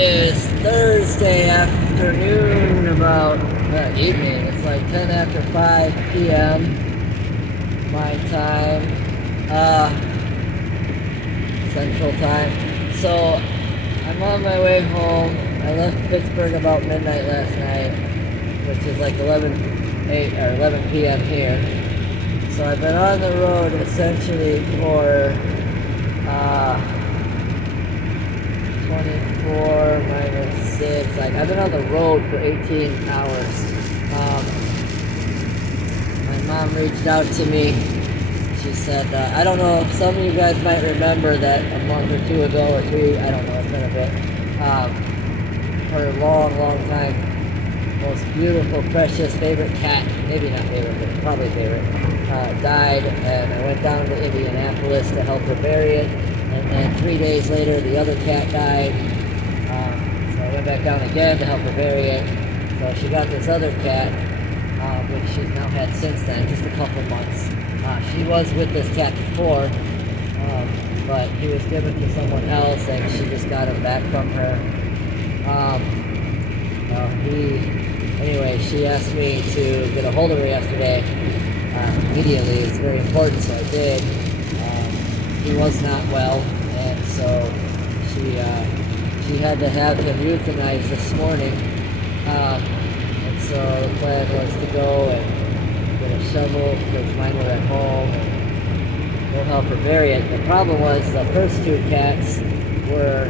is Thursday afternoon, about evening. It's like 10 after 5 p.m. my time, Central Time. So I'm on my way home. I left Pittsburgh about midnight last night, which is like 11 p.m. here. So I've been on the road essentially for 24 minus 6. Like, I've been on the road for 18 hours. My mom reached out to me. She said, I don't know, some of you guys might remember that a month or two ago or three, I don't know, it's been a bit, for a long, long time, most beautiful, precious, favorite cat, maybe not favorite, but probably favorite, died, and I went down to Indianapolis to help her bury it, and then 3 days later, the other cat died, so I went back down again to help her bury it. So she got this other cat, which she's now had since then, just a couple months. She was with this cat before, but he was given to someone else, and she just got him back from her. Anyway, she asked me to get a hold of her yesterday immediately. It's very important, so I did. He was not well, and so she had to have him euthanized this morning. And so the plan was to go and get a shovel because mine were at home and we'll help her bury it. The problem was the first two cats were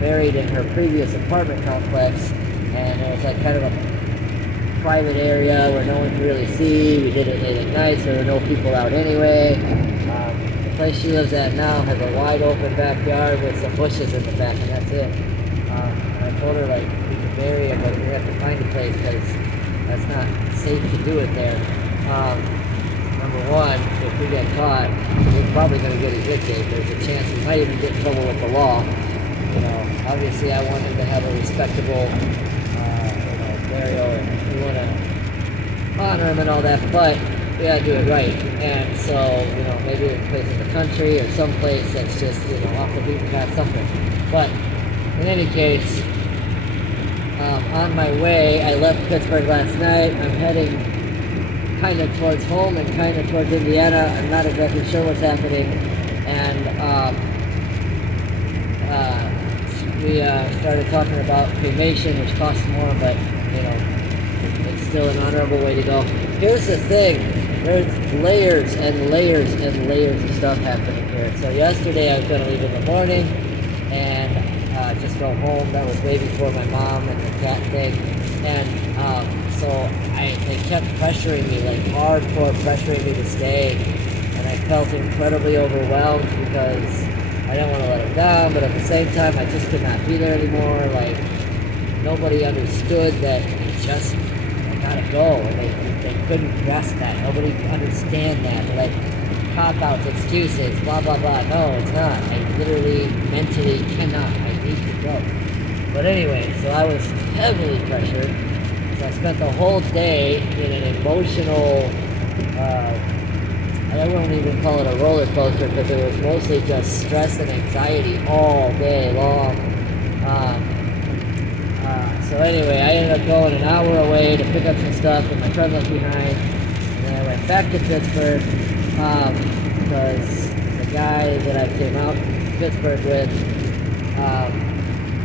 buried in her previous apartment complex, and it was like kind of a private area where no one could really see. We did it late at night, so there were no people out anyway. The place she lives at now has a wide open backyard with some bushes in the back, and that's it. And I told her, like, we could bury it, but we have to find a place because that's not safe to do it there. Number one, if we get caught, we're probably going to get evicted. There's a chance we might even get in trouble with the law. You know, obviously I want him to have a respectable, burial, and we want to honor him and all that, but we gotta do it right. And so, maybe a place in the country or someplace that's just, off the beaten path, something. But in any case, on my way, I left Pittsburgh last night. I'm heading kind of towards home and kind of towards Indiana. I'm not exactly sure what's happening. And we started talking about cremation, which costs more, but it's still an honorable way to go. Here's the thing: there's layers and layers and layers of stuff happening here. So yesterday I was going to leave in the morning and just go home. That was way before my mom and the cat thing. And so they kept pressuring me, like hardcore pressuring me to stay. And I felt incredibly overwhelmed because I didn't want to let them down, but at the same time, I just could not be there anymore. Like, nobody understood that I gotta go. And they couldn't grasp that. Nobody could understand that. Like, cop-outs, excuses, blah, blah, blah. No, it's not. I literally, mentally cannot. I need to go. But anyway, so I was heavily pressured. So I spent the whole day in an emotional, I won't even call it a roller coaster because it was mostly just stress and anxiety all day long. So anyway, I ended up going an hour away to pick up some stuff and my friend left behind. And then I went back to Pittsburgh because the guy that I came out to Pittsburgh with,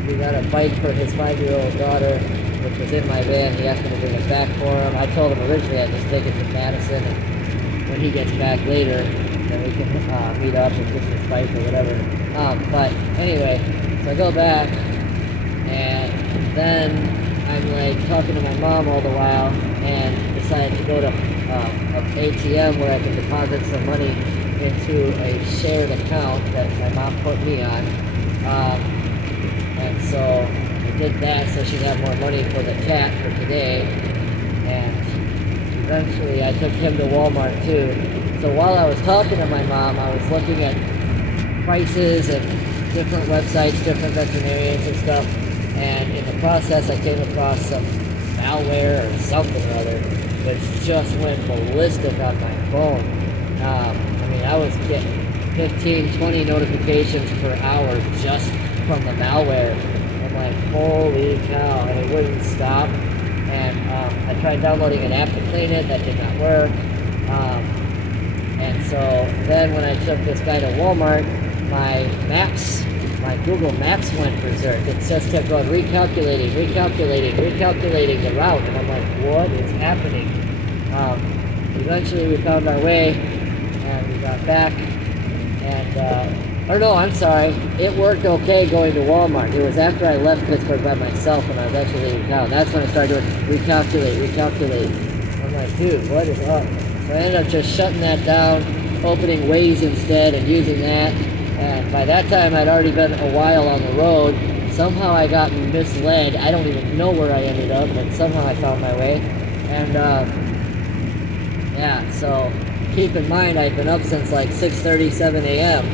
we got a bike for his 5-year-old daughter, which was in my van. He asked me to bring it back for him. I told him originally I'd just take it to Madison, and when he gets back later, then we can meet up and get his bike or whatever. But anyway, so I go back, and then I'm like talking to my mom all the while, and decided to go to an ATM where I can deposit some money into a shared account that my mom put me on. And so I did that so she'd have more money for the cat for today. And eventually I took him to Walmart too. So while I was talking to my mom, I was looking at prices and different websites, different veterinarians and stuff. And in the process, I came across some malware or something or other, which just went ballistic on my phone. I was getting 15, 20 notifications per hour just from the malware. And I'm like, holy cow, and it wouldn't stop. And I tried downloading an app to clean it, that did not work. And so then when I took this guy to Walmart, my Google Maps went berserk. It just kept going, recalculating the route. And I'm like, what is happening? Eventually we found our way and we got back and, or no, I'm sorry. It worked okay going to Walmart. It was after I left Pittsburgh by myself and I was actually leaving town. That's when I started doing recalculate. I'm like, dude, what is up? So I ended up just shutting that down, opening Waze instead and using that. And by that time, I'd already been a while on the road. Somehow I got misled. I don't even know where I ended up, but somehow I found my way. And yeah, so keep in mind I'd been up since like 6:37 a.m.,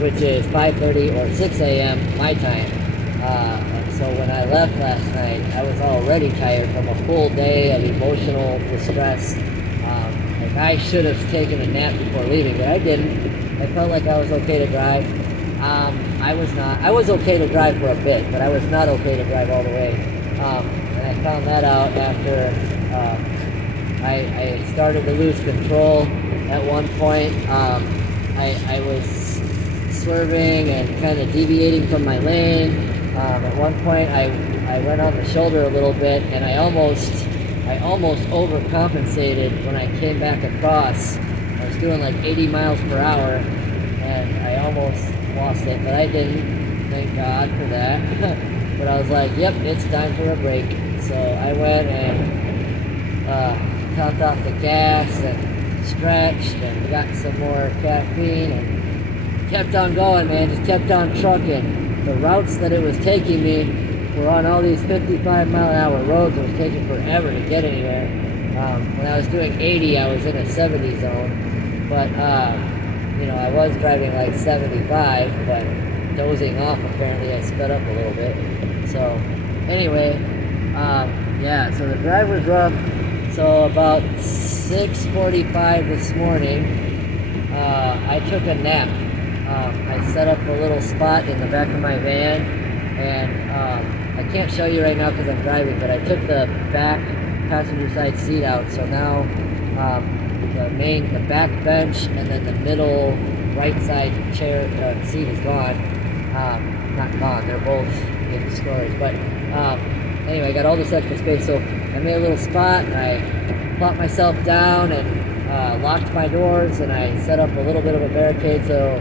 which is 5:30 or 6 a.m. my time. And so when I left last night, I was already tired from a full day of emotional distress. Like I should have taken a nap before leaving, but I didn't. I felt like I was okay to drive. I was not. I was okay to drive for a bit, but I was not okay to drive all the way. And I found that out after I started to lose control at one point. I was swerving and kind of deviating from my lane. At one point, I went on the shoulder a little bit, and I almost overcompensated when I came back across. I was doing like 80 miles per hour, and I almost lost it, but I didn't. Thank God for that. But I was like, yep, it's time for a break. So I went and topped off the gas and stretched and got some more caffeine and kept on going, man. Just kept on trucking. The routes that it was taking me were on all these 55-mile-an-hour roads. It was taking forever to get anywhere. When I was doing 80, I was in a 70 zone, but you know, I was driving like 75, but dozing off. Apparently, I sped up a little bit. So anyway, yeah. So the drive was rough. So about 6:45 this morning, I took a nap. I set up a little spot in the back of my van, and I can't show you right now because I'm driving, but I took the back passenger side seat out, so now the back bench and then the middle right side chair seat is gone. Not gone, they're both in storage, but anyway, I got all this extra space, so I made a little spot and I plopped myself down and locked my doors, and I set up a little bit of a barricade so I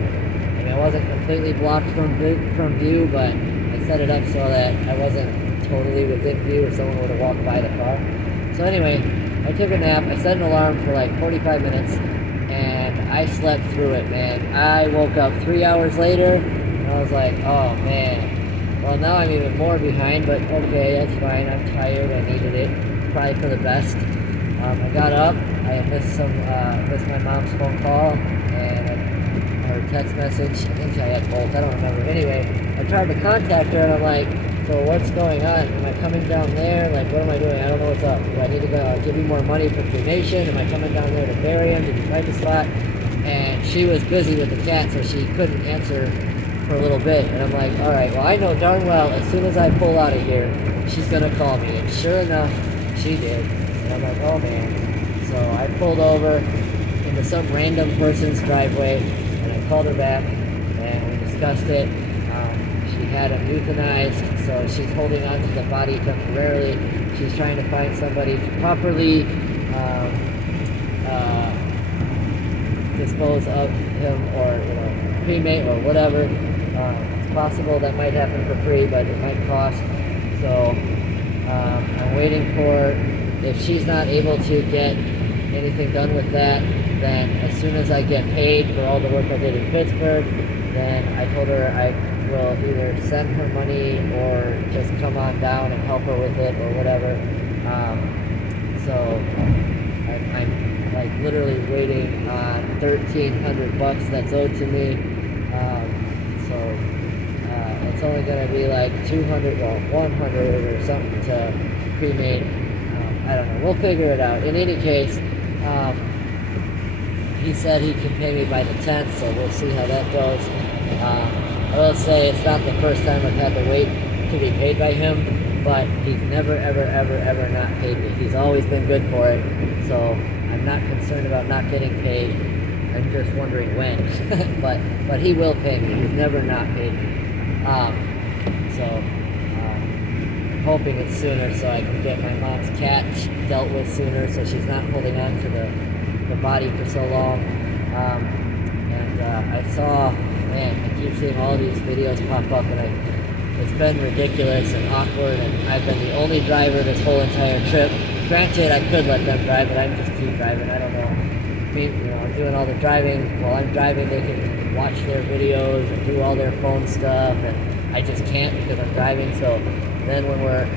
mean, I wasn't completely blocked from view, but I set it up so that I wasn't totally within view if someone were to walk by the car. So anyway, I took a nap. I set an alarm for like 45 minutes, and I slept through it, man. I woke up 3 hours later, and I was like, oh man. Well, now I'm even more behind, but okay, that's fine. I'm tired. I needed it. Probably for the best. I got up. I missed my mom's phone call and her text message. I think I had both. I don't remember. Anyway, I tried to contact her, and I'm like, so what's going on? Am I coming down there? Like, what am I doing? I don't know what's up. Do I need to go give you more money for cremation? Am I coming down there to bury him? Did you find the spot? And she was busy with the cat, so she couldn't answer for a little bit. And I'm like, all right, well, I know darn well as soon as I pull out of here, she's going to call me. And sure enough, she did. And I'm like, oh, man. So I pulled over into some random person's driveway, and I called her back, and we discussed it. She had him euthanized, so she's holding on to the body temporarily. She's trying to find somebody to properly dispose of him, or cremate or whatever. It's possible that might happen for free, but it might cost. So I'm waiting for, if she's not able to get anything done with that, then as soon as I get paid for all the work I did in Pittsburgh, then I told her I will either send her money or just come on down and help her with it or whatever. So I'm like literally waiting on $1,300 that's owed to me. So it's only gonna be like 200 or 100 or something to cremate. I don't know. We'll figure it out. In any case, he said he can pay me by the 10th, so we'll see how that goes. I will say it's not the first time I've had to wait to be paid by him, but he's never, ever, ever, ever not paid me. He's always been good for it, so I'm not concerned about not getting paid. I'm just wondering when. but he will pay me. He's never not paid me. I'm hoping it's sooner so I can get my mom's cat dealt with sooner so she's not holding on to the body for so long. I saw, man, I keep seeing all these videos pop up, and it's been ridiculous and awkward, and I've been the only driver this whole entire trip. Granted, I could let them drive, but I'm just keep driving. I don't know. I'm doing all the driving. While I'm driving, they can watch their videos and do all their phone stuff, and I just can't because I'm driving. So then when we're,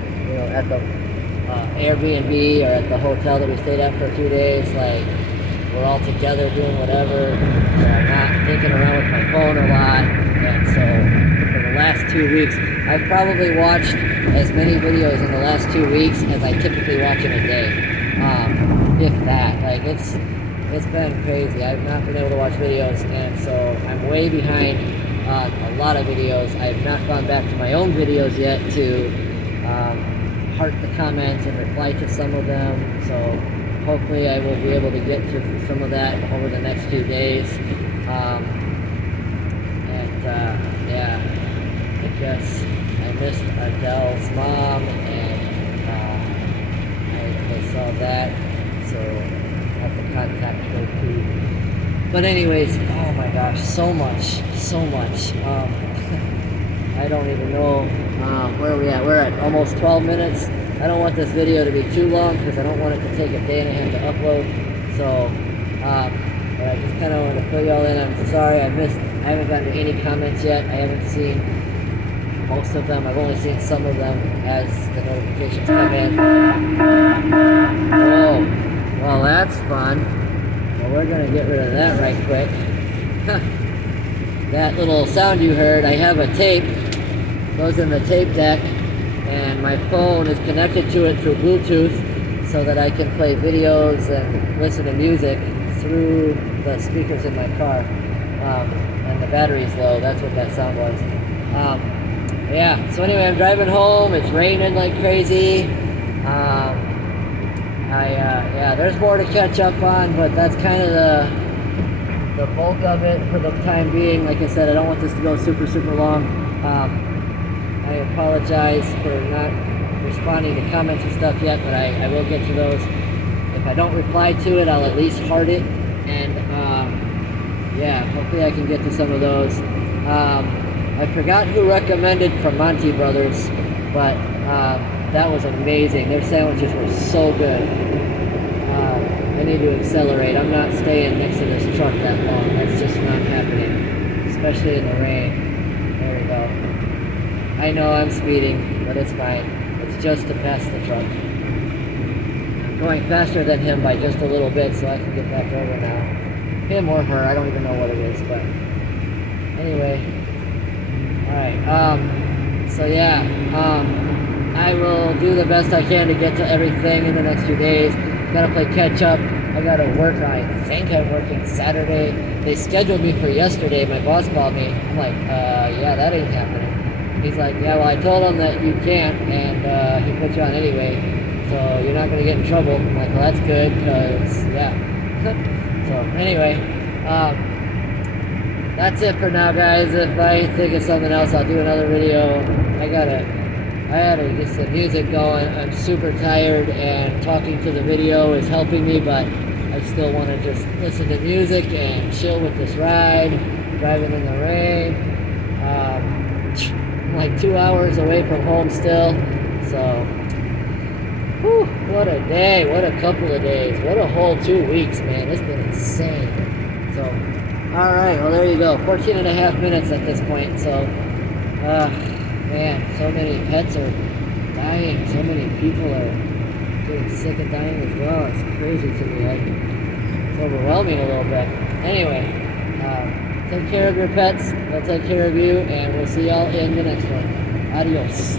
at the Airbnb or at the hotel that we stayed at for 2 days, like, we're all together doing whatever, so I'm not thinking around with my phone a lot. And so for the last 2 weeks, I've probably watched as many videos in the last 2 weeks as I typically watch in a day, if that. Like, it's been crazy. I've not been able to watch videos, and so I'm way behind on a lot of videos. I have not gone back to my own videos yet to heart the comments and reply to some of them, so hopefully I will be able to get to some of that over the next few days. Yeah, I guess I missed Adele's mom, and I saw that, so I have to contact her too. But anyways, oh my gosh, so much. I don't even know where are we at. We're at almost 12 minutes. I don't want this video to be too long because I don't want it to take a day and a half to upload. So, but I just kind of want to fill y'all in. I'm sorry I haven't gotten to any comments yet. I haven't seen most of them. I've only seen some of them as the notifications come in. Oh, well, that's fun. Well, we're going to get rid of that right quick. That little sound you heard, I have a tape. Goes in the tape deck, and my phone is connected to it through Bluetooth so that I can play videos and listen to music through the speakers in my car. And the battery's low. That's what that sound was. Yeah, so anyway, I'm driving home. It's raining like crazy. Yeah, there's more to catch up on, but that's kind of the bulk of it for the time being. Like I said, I don't want this to go super long. I apologize for not responding to comments and stuff yet, but I will get to those. If I don't reply to it, I'll at least heart it, and yeah, hopefully I can get to some of those. I forgot who recommended Primanti Brothers, but that was amazing. Their sandwiches were so good. I need to accelerate. I'm not staying next to this truck that long. That's just not happening, especially in the rain. There we go. I know I'm speeding, but it's fine. It's just to pass the truck. I'm going faster than him by just a little bit, so I can get back over now. Him or her, I don't even know what it is, but anyway. Alright, so yeah, I will do the best I can to get to everything in the next few days. Gotta play catch up. I gotta work. I think I'm working Saturday. They scheduled me for yesterday. My boss called me. I'm like, yeah, that ain't happening. He's like, yeah, well, I told him that you can't, and he put you on anyway, so you're not gonna get in trouble. I'm like, well, that's good, because, yeah. So, anyway, that's it for now, guys. If I think of something else, I'll do another video. I had to get some music going. I'm super tired, and talking to the video is helping me, but I still want to just listen to music and chill with this ride, driving in the rain. I'm like 2 hours away from home still, so whew, what a day, what a couple of days, what a whole 2 weeks, man. It's been insane. So, all right, well, there you go. 14 and a half minutes at this point, so man, so many pets are dying. So many people are getting sick and dying as well. It's crazy to me. It's overwhelming a little bit. Anyway, take care of your pets. They'll take care of you, and we'll see y'all in the next one. Adios.